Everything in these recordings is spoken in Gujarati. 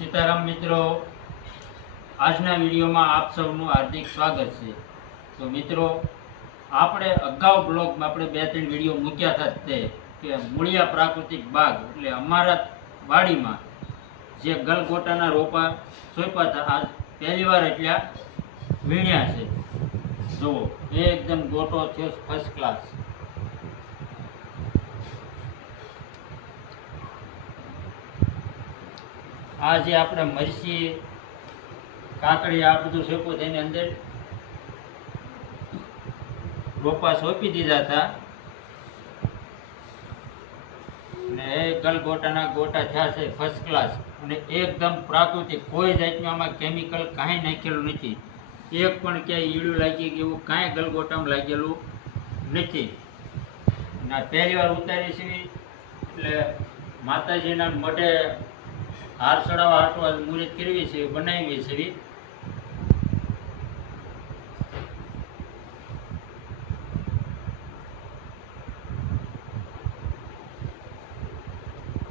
સીતારામ મિત્રો, આજના વિડીયોમાં આપ સૌનું હાર્દિક સ્વાગત છે। તો મિત્રો, આપણે અગાઉ બ્લોગમાં આપણે 2-3 વિડીયો મૂક્યા હતા તે કે મૂળિયા પ્રાકૃતિક બાગ એટલે અમારા વાડીમાં જે ગલગોટાના રોપા સોંપ્યા હતા, આજ પહેલી વાર એટલા વીણ્યા છે। જુઓ, એકદમ ગોટો છે, ફર્સ્ટ ક્લાસ। આ જે આપણે મરચી કાકડી આ બધું સોંપ્યું તેની અંદર રોપા સોંપી દીધા હતા અને એ ગલગોટાના ગોટા થયા છે ફર્સ્ટ ક્લાસ અને એકદમ પ્રાકૃતિક, કોઈ જાતનું આમાં કેમિકલ કાંઈ નાખેલું નથી। એક પણ ક્યાંય ઈડું લાગી કે એવું કાંઈ ગલગોટામાં લાગેલું નથી। અને પહેલી વાર ઉતારી છે એટલે માતાજીના મઢે હાર ચડાવવા હાટવા મુહૂર્ત કરવી છે, બનાવી છે।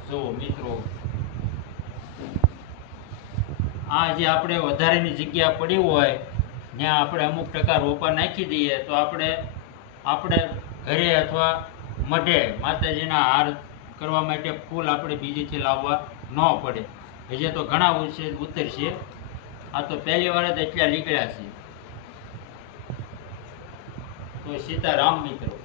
જો મિત્રો, આ જે આપણે વધારેની જગ્યા પડી હોય ત્યાં આપણે અમુક ટકા રોપા નાખી દઈએ તો આપણે ઘરે અથવા મઢે માતાજીના હાર કરવા માટે ફૂલ આપણે બીજેથી લાવવા ન પડે। હજી તો ઘણા ઉતરશે, આ તો પહેલી વાર જ એટલા નીકળ્યા છે। તો સીતારામ મિત્રો।